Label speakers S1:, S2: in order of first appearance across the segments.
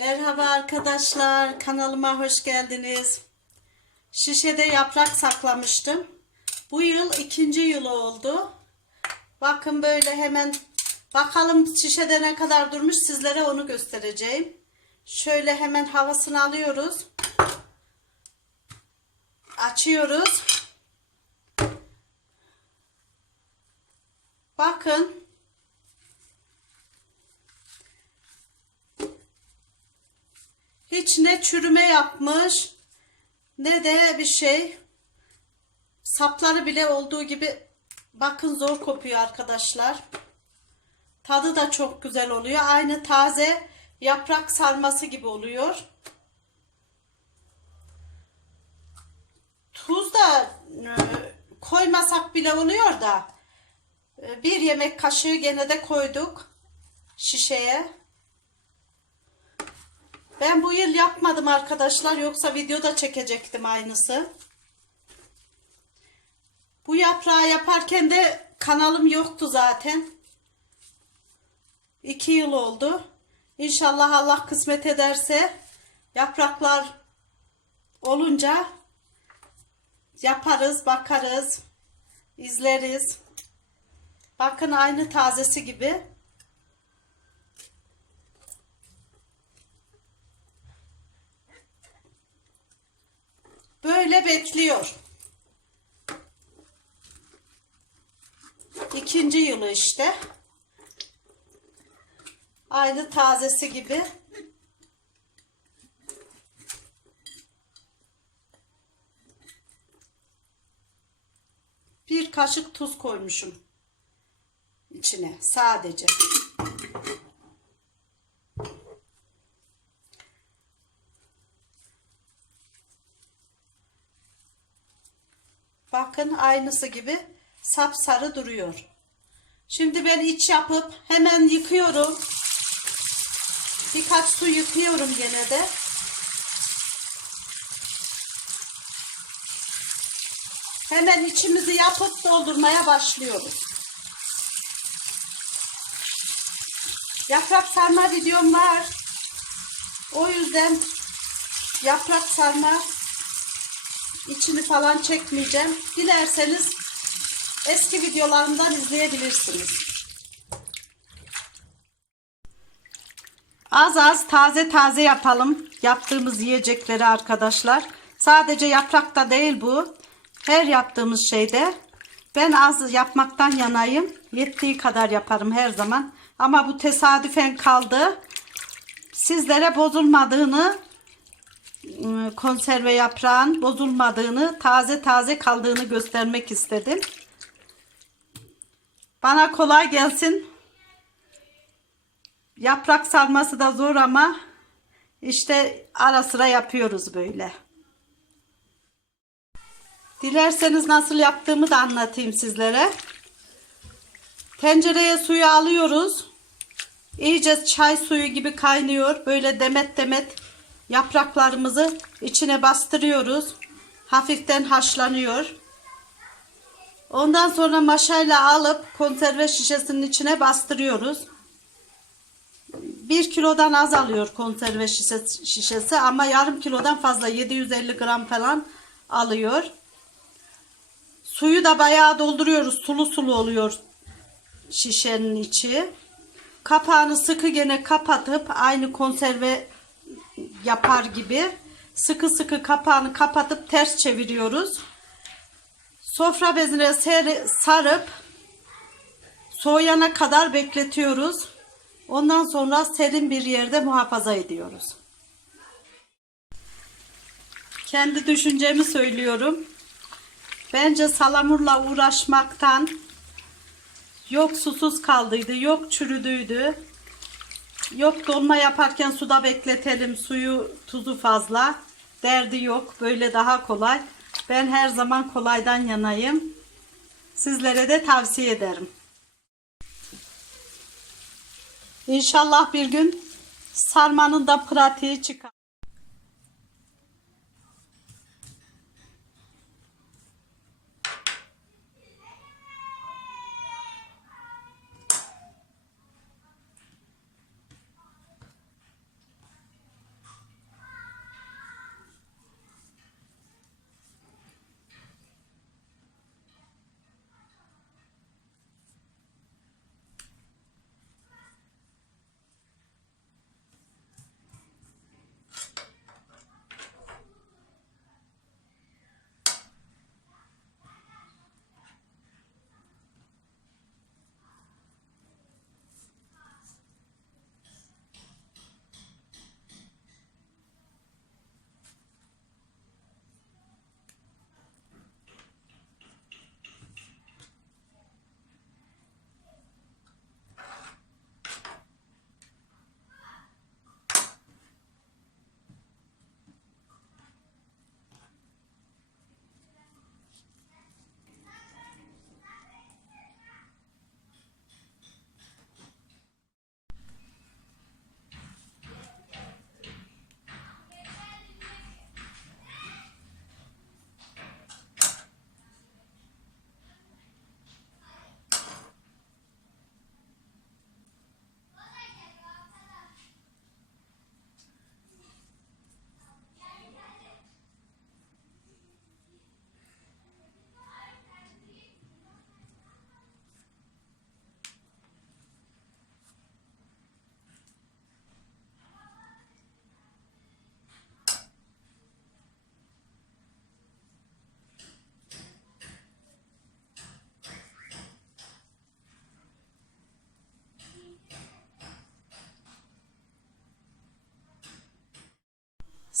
S1: Merhaba arkadaşlar, kanalıma hoş geldiniz. Şişede yaprak saklamıştım. Bu yıl ikinci yılı oldu. Bakın böyle hemen bakalım şişede ne kadar durmuş sizlere onu göstereceğim. Şöyle hemen havasını alıyoruz. Açıyoruz. Bakın Hiç ne çürüme yapmış ne de bir şey. Sapları bile olduğu gibi bakın zor kopuyor arkadaşlar. Tadı da çok güzel oluyor. Aynı taze yaprak sarması gibi oluyor. Tuz da e, koymasak bile oluyor da e, bir yemek kaşığı gene de koyduk şişeye. Ben bu yıl yapmadım arkadaşlar. Yoksa videoda çekecektim aynısı. Bu yaprağı yaparken de kanalım yoktu zaten. İki yıl oldu. İnşallah Allah kısmet ederse yapraklar olunca yaparız, bakarız, izleriz. Bakın aynı tazesi gibi. Böyle bekliyor. İkinci yılı işte. Aynı tazesi gibi. Bir kaşık tuz koymuşum içine sadece. Bakın aynısı gibi sapsarı duruyor. Şimdi ben iç yapıp hemen yıkıyorum. Birkaç su yıkıyorum gene de. Hemen içimizi yapıp doldurmaya başlıyoruz. Yaprak sarma videom var. O yüzden yaprak sarma içini falan çekmeyeceğim. Dilerseniz eski videolarımdan izleyebilirsiniz. Az az taze taze yapalım yaptığımız yiyecekleri arkadaşlar. Sadece yaprakta değil bu. Her yaptığımız şeyde ben az yapmaktan yanayım. Yettiği kadar yaparım her zaman. Ama bu tesadüfen kaldı. Sizlere bozulmadığını konserve yaprağın bozulmadığını, taze taze kaldığını göstermek istedim. Bana kolay gelsin. Yaprak sarması da zor ama işte ara sıra yapıyoruz böyle. Dilerseniz nasıl yaptığımı da anlatayım sizlere. Tencereye suyu alıyoruz. İyice çay suyu gibi kaynıyor. Böyle demet demet yapraklarımızı içine bastırıyoruz. Hafiften haşlanıyor. Ondan sonra maşayla alıp konserve şişesinin içine bastırıyoruz. Bir kilodan az alıyor konserve şişesi, şişesi ama yarım kilodan fazla 750 gram falan alıyor. Suyu da bayağı dolduruyoruz. Sulu sulu oluyor şişenin içi. Kapağını sıkı gene kapatıp aynı konserve yapar gibi sıkı sıkı kapağını kapatıp ters çeviriyoruz. Sofra bezine sarıp soğuyana kadar bekletiyoruz. Ondan sonra serin bir yerde muhafaza ediyoruz. Kendi düşüncemi söylüyorum. Bence salamurla uğraşmaktan yok susuz kaldıydı, yok çürüdüydü. Yok dolma yaparken suda bekletelim, suyu tuzu fazla. Derdi yok, böyle daha kolay. Ben her zaman kolaydan yanayım. Sizlere de tavsiye ederim. İnşallah bir gün sarmanın da pratiği çıkar.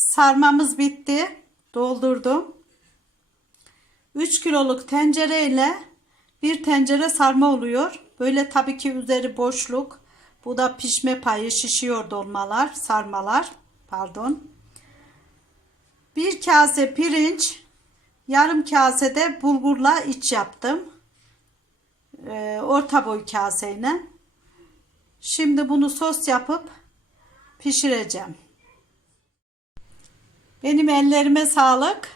S1: Sarmamız bitti. Doldurdum. 3 kiloluk tencereyle bir tencere sarma oluyor. Böyle tabii ki üzeri boşluk. Bu da pişme payı şişiyor dolmalar, sarmalar. Pardon. Bir kase pirinç, yarım kase de bulgurla iç yaptım. Ee, orta boy kaseyle. Şimdi bunu sos yapıp pişireceğim. Benim ellerime sağlık.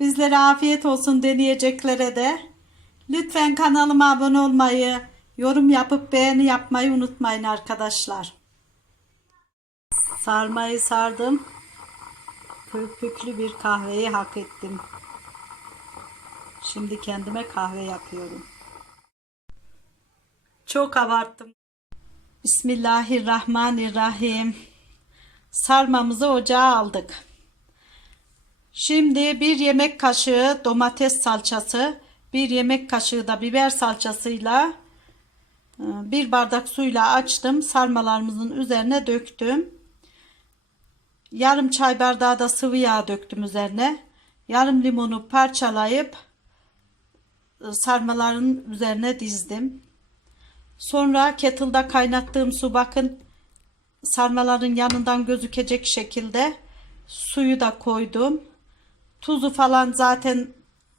S1: Bizlere afiyet olsun deneyeceklere de. Lütfen kanalıma abone olmayı, yorum yapıp beğeni yapmayı unutmayın arkadaşlar. Sarmayı sardım. Köpüklü bir kahveyi hak ettim. Şimdi kendime kahve yapıyorum. Çok abarttım. Bismillahirrahmanirrahim. Sarmamızı ocağa aldık. Şimdi bir yemek kaşığı domates salçası, bir yemek kaşığı da biber salçasıyla e, bir bardak suyla açtım. Sarmalarımızın üzerine döktüm. Yarım çay bardağı da sıvı yağ döktüm üzerine. Yarım limonu parçalayıp e, sarmaların üzerine dizdim. Sonra kettle'da kaynattığım su bakın sarmaların yanından gözükecek şekilde suyu da koydum. Tuzu falan zaten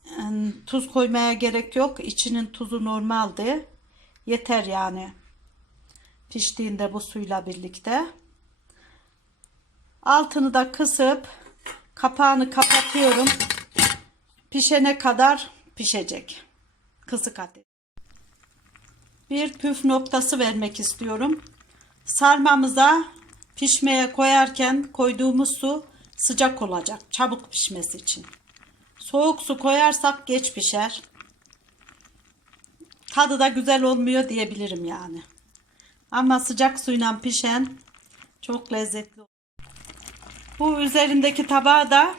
S1: e, tuz koymaya gerek yok. İçinin tuzu normaldi. Yeter yani. Piştiğinde bu suyla birlikte. Altını da kısıp kapağını kapatıyorum. Pişene kadar pişecek. Kısık ateş. Bir püf noktası vermek istiyorum. Sarmamıza pişmeye koyarken koyduğumuz su sıcak olacak. Çabuk pişmesi için. Soğuk su koyarsak geç pişer. Tadı da güzel olmuyor diyebilirim yani. Ama sıcak suyla pişen çok lezzetli. Bu üzerindeki tabağı da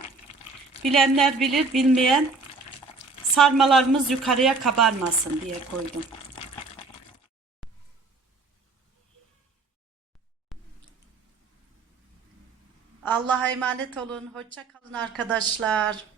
S1: bilenler bilir, bilmeyen sarmalarımız yukarıya kabarmasın diye koydum. Allah'a emanet olun. Hoşça kalın arkadaşlar.